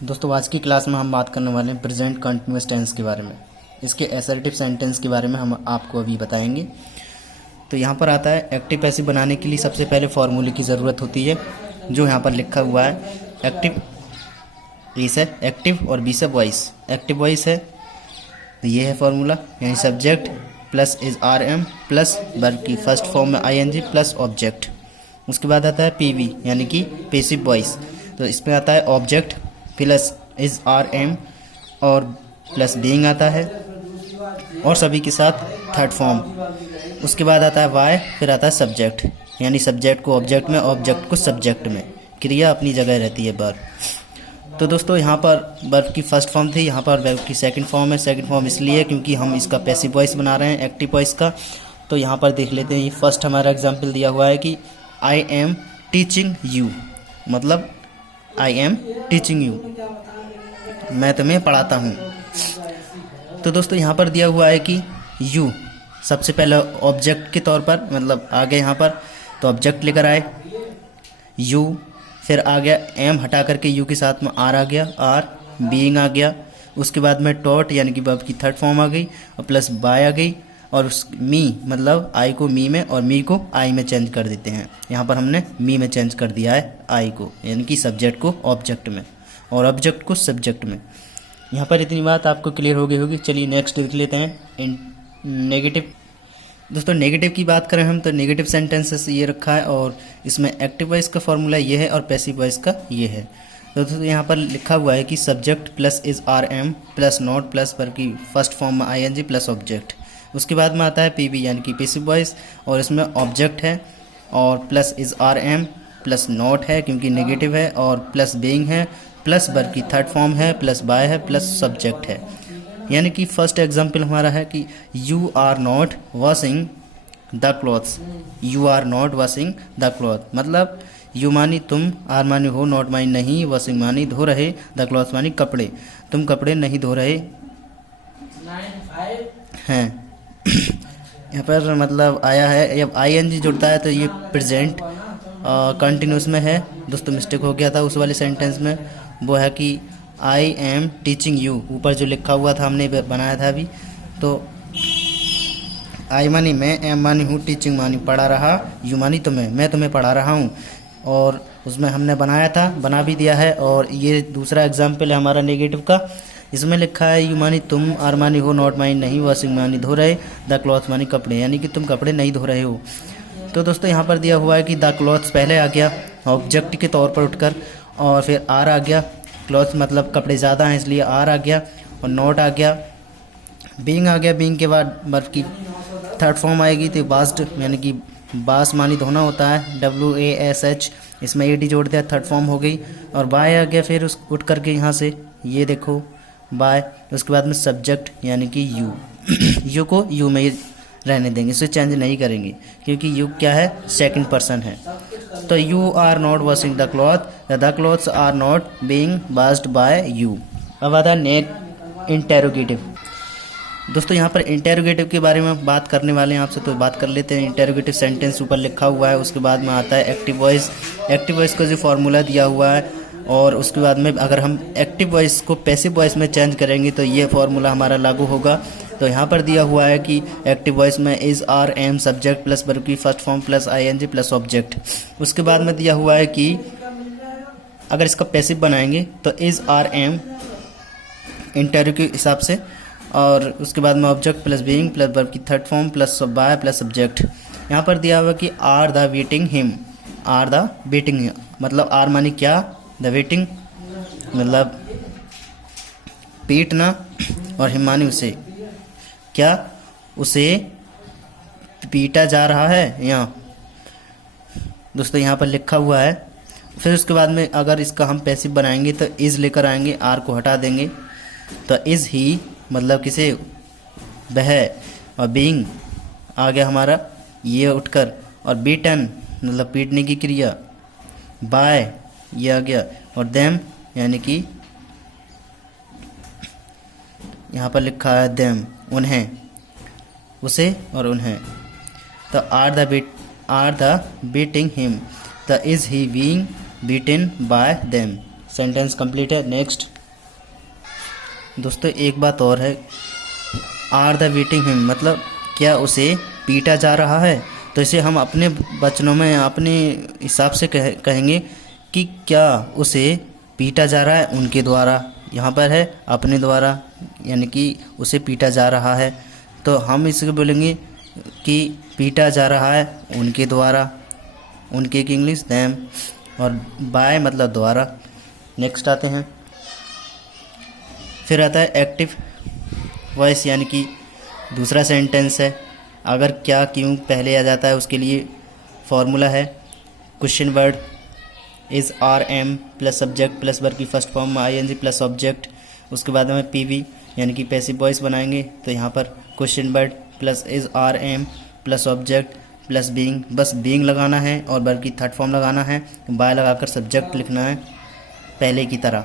दोस्तों आज की क्लास में हम बात करने वाले हैं प्रेजेंट कंटिन्यूअस टेंस के बारे में। इसके असर्टिव सेंटेंस के बारे में हम आपको अभी बताएंगे। तो यहाँ पर आता है एक्टिव पैसिव बनाने के लिए सबसे पहले फॉर्मूले की ज़रूरत होती है, जो यहाँ पर लिखा हुआ है। एक्टिव एस है, एक्टिव और बी सब वॉइस। एक्टिव वॉइस है तो ये है फॉर्मूला, यानी subject plus is are am plus verb की फर्स्ट फॉर्म में I N G plus object. उसके बाद आता है पी वी यानी कि पैसिव वॉइस। तो इसमें आता है object plus is are am और प्लस बीइंग आता है और सभी के साथ थर्ड फॉर्म। उसके बाद आता है वाई, फिर आता है सब्जेक्ट, यानी सब्जेक्ट को ऑब्जेक्ट में, ऑब्जेक्ट को सब्जेक्ट में। क्रिया अपनी जगह रहती है वर्ब। तो दोस्तों यहाँ पर वर्ब की फर्स्ट फॉर्म थी, यहाँ पर वर्ब की सेकंड फॉर्म है। सेकंड फॉर्म इसलिए क्योंकि हम इसका पैसिव वॉइस बना रहे हैं एक्टिव वॉइस का। तो यहाँ पर देख लेते हैं, ये फर्स्ट हमारा एग्जाम्पल दिया हुआ है कि आई एम टीचिंग यू, मतलब आई एम टीचिंग यू, मैं तुम्हें पढ़ाता हूँ। तो दोस्तों यहाँ पर दिया हुआ है कि यू सबसे पहले ऑब्जेक्ट के तौर पर, मतलब आगे यहाँ पर तो ऑब्जेक्ट लेकर आए यू, फिर आ गया एम हटा करके यू के साथ में आर आ गया, आर बीइंग आ गया। उसके बाद में टॉट यानी कि वर्ब की थर्ड फॉर्म आ गई और प्लस बाय आ गई, और उस मी मतलब आई को मी में और मी को आई में चेंज कर देते हैं। यहाँ पर हमने मी में चेंज कर दिया है आई को, यानी कि सब्जेक्ट को ऑब्जेक्ट में और ऑब्जेक्ट को सब्जेक्ट में। यहाँ पर इतनी बात आपको क्लियर हो गई होगी। चलिए नेक्स्ट देख लेते हैं नेगेटिव। दोस्तों नेगेटिव की बात करें हम तो नेगेटिव सेंटेंसेस ये रखा है, और इसमें एक्टिव वॉइस का फॉर्मूला ये है और पैसिव वॉइस का ये है। तो दोस्तों यहाँ पर लिखा हुआ है कि subject plus is are am plus not plus पर की फर्स्ट फॉर्म में I N G plus object. उसके बाद में आता है पी बी यानी कि पैसिव वॉइस, और इसमें ऑब्जेक्ट है और plus is are am plus not है क्योंकि नेगेटिव है, और प्लस बीइंग है, प्लस वर्ब की थर्ड फॉर्म है, प्लस बाय है, प्लस सब्जेक्ट है। यानी कि फर्स्ट एग्जांपल हमारा है कि you are not washing the clothes, you are not washing the cloth, मतलब यू मानी तुम, आर मानी हो, नॉट मानी नहीं, वॉशिंग मानी धो रहे, द क्लॉथ मानी कपड़े, तुम कपड़े नहीं धो रहे हैं। यहाँ पर मतलब आया है, जब आई एन जी जुड़ता है तो ये प्रेजेंट कंटिन्यूस में है। दोस्तों मिस्टेक हो गया था उस वाले सेंटेंस में, वो है कि आई एम टीचिंग यू, ऊपर जो लिखा हुआ था हमने बनाया था अभी। तो आई मानी मैं, एम मानी हूँ, टीचिंग मानी पढ़ा रहा, यू मानी तुम्हें, मैं तुम्हें पढ़ा रहा हूँ, और उसमें हमने बनाया था, बना भी दिया है। और ये दूसरा एग्जाम्पल है हमारा नेगेटिव का। इसमें लिखा है यू मानी तुम, आर मानी हो, नॉट मानी नहीं, वॉशिंग मानी धो रहे, द क्लॉथ मानी कपड़े, यानी कि तुम कपड़े नहीं धो रहे हो। तो दोस्तों यहाँ पर दिया हुआ है कि द क्लॉथ्स पहले आ गया ऑब्जेक्ट के तौर पर उठकर, और फिर आर आ गया, क्लॉथ्स मतलब कपड़े ज़्यादा हैं इसलिए आर आ गया, और नॉट आ गया, बीइंग आ गया, बीइंग के बाद वर्ब की थर्ड फॉर्म आएगी तो बास्ड यानी कि बास मानी धोना होता है, डब्ल्यू ए एस एच, इसमें ए डी जोड़ दिया, थर्ड फॉर्म हो गई। और बाय आ गया, फिर उस उठ करके यहाँ से ये देखो बाय। उसके बाद में सब्जेक्ट यानी कि यू, यू को यू में ही रहने देंगे, इसे चेंज नहीं करेंगे क्योंकि यू क्या है, सेकंड पर्सन है। तो you are not washing the cloth, the clothes are not being washed by you. अब आता है इंटेरोगेटिव। दोस्तों यहाँ पर इंटेरोगेटिव के बारे में बात करने वाले हैं आपसे, तो बात कर लेते हैं। इंटेरोगेटिव सेंटेंस ऊपर लिखा हुआ है। उसके बाद में आता है एक्टिव वॉइस। एक्टिव वॉइस का जो फॉर्मूला दिया हुआ है, और उसके बाद में अगर हम एक्टिव वॉइस को पैसिव वॉइस में चेंज करेंगे तो ये फॉर्मूला हमारा लागू होगा। तो यहाँ पर दिया हुआ है कि एक्टिव वॉइस में is are am subject plus verb की first form plus I N G plus object. उसके बाद में दिया हुआ है कि अगर इसका पैसिव बनाएंगे तो इज आर एम इंटेरो के हिसाब से, और उसके बाद में object plus being plus verb की third form plus by plus subject. यहाँ पर दिया हुआ कि are the beating him, are the beating मतलब आर मानी क्या, द बीटिंग मतलब पीटना, और हिम मानी उसे, क्या उसे पीटा जा रहा है यहाँ। दोस्तों यहाँ पर लिखा हुआ है। फिर उसके बाद में अगर इसका हम पैसिव बनाएंगे तो इज लेकर आएंगे, आर को हटा देंगे, तो इज ही मतलब किसे, वह, और बीइंग आ गया हमारा ये उठकर, और बीटन मतलब पीटने की क्रिया, बाय ये आ गया, और देम यानी कि यहाँ पर लिखा है देम उन्हें, उसे और उन्हें। तो are the beating him, the is he being beaten by them. Sentence complete है। नेक्स्ट दोस्तों एक बात और है, आर द बीटिंग हिम, मतलब क्या उसे पीटा जा रहा है। तो इसे हम अपने वचनों में अपने हिसाब से कहेंगे कि क्या उसे पीटा जा रहा है उनके द्वारा। यहाँ पर है अपने द्वारा, यानी कि उसे पीटा जा रहा है, तो हम इसे बोलेंगे कि पीटा जा रहा है उनके द्वारा, उनके की इंग्लिश देम, और बाय मतलब द्वारा। नेक्स्ट आते हैं, फिर आता है एक्टिव वॉइस, यानी कि दूसरा सेंटेंस है। अगर क्या क्यों पहले आ जाता है उसके लिए फॉर्मूला है question word is are am plus subject plus verb की first form ING plus object. उसके बाद हमें PV यानी कि पैसिव वॉइस बनाएंगे, तो यहाँ पर question word plus is are am plus object plus being, बस बीइंग लगाना है और वर्ब की थर्ड फॉर्म लगाना है, बाय लगाकर सब्जेक्ट लिखना है पहले की तरह।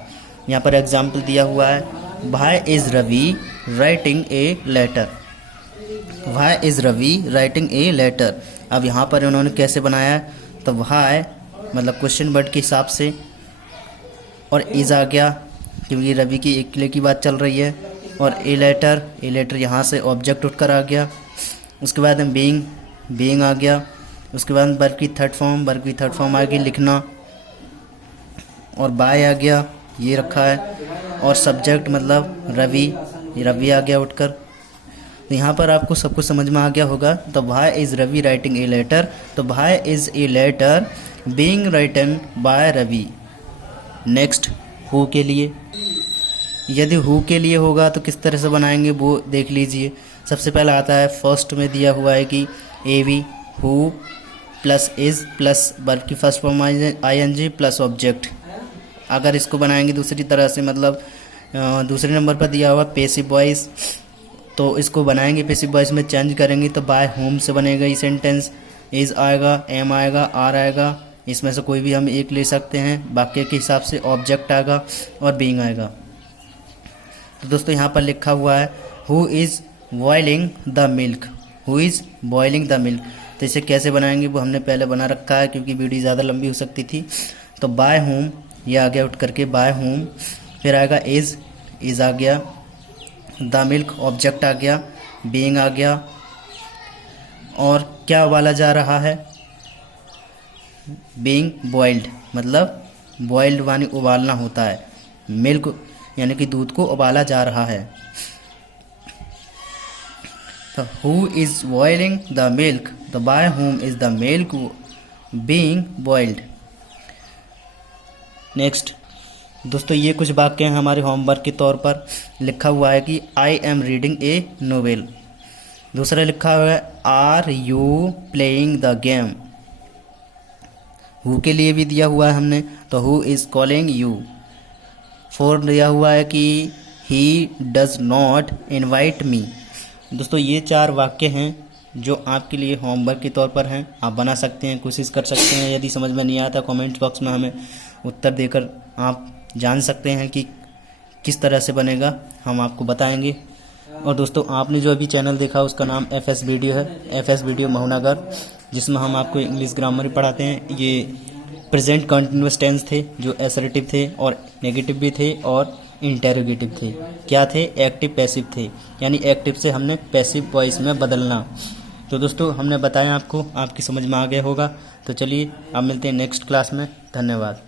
यहाँ पर एग्जाम्पल दिया हुआ है, why is Ravi writing a letter, why is Ravi writing a letter. अब यहाँ पर उन्होंने कैसे बनाया है, तो वाई मतलब क्वेश्चन वर्ड के हिसाब से, और इज़ आ गया क्योंकि रवि की एक किले की बात चल रही है, और ए लेटर यहाँ से ऑब्जेक्ट उठकर आ गया। उसके बाद बीइंग आ गया। उसके बाद वर्ब की थर्ड फॉर्म आ गई लिखना, और बाय आ गया ये रखा है, और सब्जेक्ट मतलब रवि आ गया उठकर। तो यहाँ पर आपको सब कुछ समझ में आ गया होगा। तो why is Ravi writing a letter, तो why is a letter being written by Ravi. Next who के लिए, यदि हु के लिए होगा तो किस तरह से बनाएंगे वो देख लीजिए। सबसे पहला आता है, फर्स्ट में दिया हुआ है कि AV who plus is plus verb की first form ING plus object. अगर इसको बनाएंगे दूसरी तरह से, मतलब दूसरे नंबर पर दिया हुआ पैसिव वॉइस, तो इसको बनाएंगे पैसिव वॉइस में चेंज करेंगे तो बाय होम से बनेगा ये सेंटेंस। इज़ आएगा, एम आएगा, आर आएगा, इसमें से कोई भी हम एक ले सकते हैं, वाक्य के हिसाब से ऑब्जेक्ट आएगा और बीइंग आएगा। तो दोस्तों यहाँ पर लिखा हुआ है who is boiling the milk, who is boiling the milk. तो इसे कैसे बनाएंगे वो हमने पहले बना रखा है क्योंकि वीडियो ज़्यादा लंबी हो सकती थी। तो बाय होम ये आ गया उठ करके बाय होम, फिर आएगा इज़ आ गया, द मिल्क ऑब्जेक्ट आ गया, बीइंग आ गया, और क्या उबाला जा रहा है, बीइंग बॉइल्ड, मतलब बॉइल्ड वानी उबालना होता है, मिल्क यानी कि दूध को उबाला जा रहा है। तो who is boiling the milk, the by whom is the milk being boiled. Next दोस्तों ये कुछ वाक्य हैं हमारे होमवर्क के तौर पर। लिखा हुआ है कि I am reading a novel. दूसरा लिखा हुआ है are you playing the game. Who के लिए भी दिया हुआ है हमने, तो हु इज़ कॉलिंग यू। 4 दिया हुआ है कि he does not invite me. दोस्तों ये 4 वाक्य हैं जो आपके लिए होमवर्क के तौर पर हैं, आप बना सकते हैं, कोशिश कर सकते हैं। यदि समझ में नहीं आता कमेंट बॉक्स में हमें उत्तर देकर आप जान सकते हैं कि किस तरह से बनेगा, हम आपको बताएंगे। और दोस्तों आपने जो अभी चैनल देखा उसका नाम FS वीडियो है, FS वीडियो महुनगर, जिसमें हम आपको इंग्लिश ग्रामर पढ़ाते हैं। ये प्रेजेंट कंटिन्यूअस टेंस थे जो असर्टिव थे और नेगेटिव भी थे और इंटेरोगेटिव थे। क्या थे? एक्टिव पैसिव थे, यानी एक्टिव से हमने पैसिव वॉइस में बदलना। तो दोस्तों हमने बताया आपको, आपकी समझ में आ गया होगा। तो चलिए अब मिलते हैं नेक्स्ट क्लास में। धन्यवाद।